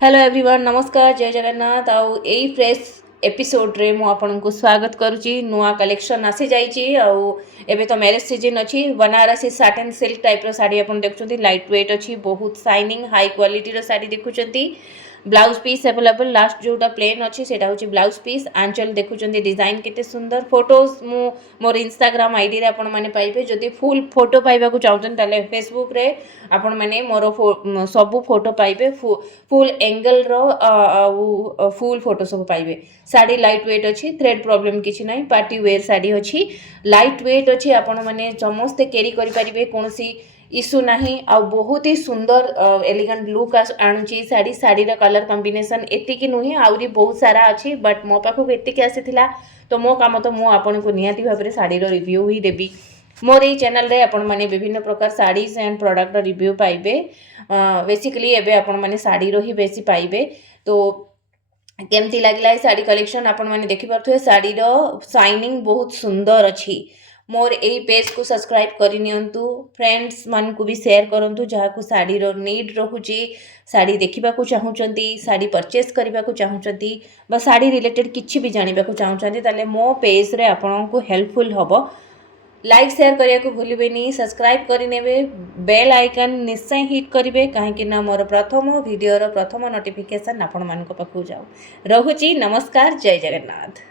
Hello everyone नमस्कार जय जगन्नाथ आउ यही फ्रेश एपिसोड रे मु आपनको स्वागत करुच्ची नुआ कलेक्शन आसी जाइए एबे तो मैरिज सीजन अच्छी बनारसी साटिन सिल्क टाइप रो साड़ी आप देखुं लाइट वेट अच्छी बहुत शाइनिंग हाई क्वालिटी रो साड़ी देखुं ब्लाउज पीस अवेलेबल लास्ट जोटा प्लेन अच्छी से ब्लाउज पीस आंचल देखुं डिजाइन केते सुंदर फोटोज मु मोर इंस्टाग्राम आईडी रे आपण माने पाइबे जदि फुल फोटो पाइबा को चाहउछन ताले फेसबुक रे आपण माने मोर सब फोटो पाइबे फुल एंगल रो फुल फोटो सब पाइबे साड़ी लाइट वेट अच्छी थ्रेड प्रॉब्लम किछि नाही पार्टी वेयर साड़ी अच्छी लाइट वेट अच्छी आपण माने समस्ते कैरी करि परिबे कोनसी इश्यू नहीं आ बहुत ही सुंदर एलिगेंट लुक आणुची साड़ी साड़ीर कलर कॉम्बिनेशन एतिकी नुहे आउरी बहुत सारा अच्छी बट मो पाखक एतिकी आसीथिला तो मो काम तो मु आपन को निहाती भाव में साड़ीर रिव्यू ही देबी मोर ये चैनल रे आपण माने विभिन्न प्रकार साड़ीज एंड प्रोडक्ट रिव्यू पाइबे बेसिकली एबे आपण माने साड़ी रो ही बेसी पाइबे तो केमती लागला साड़ी कलेक्शन आपण माने देखि परथुए साड़ी रो शाइनिंग बहुत सुंदर अच्छी मोर यही पेज को सब्सक्राइब करनियंतु फ्रेंड्स मान को भी शेयर करंतु जहाँ को साड़ी रो नीड रहुची साड़ी देखा चाहूँगी साड़ी परचेस करने को चाहूँगी बा साड़ी रिलेटेड किसी भी जानवा चाहूँगी ताले मो पेज रे आपन को हेल्पफुल हम लाइक शेयर करने को भूलें सब्सक्राइब करने बेल आइकन निश्चय हिट करेंगे कहीं मोर प्रथम वीडियो प्रथम नोटिफिकेशन आपण मान पाखु जाऊ रहुची नमस्कार जय जगन्नाथ।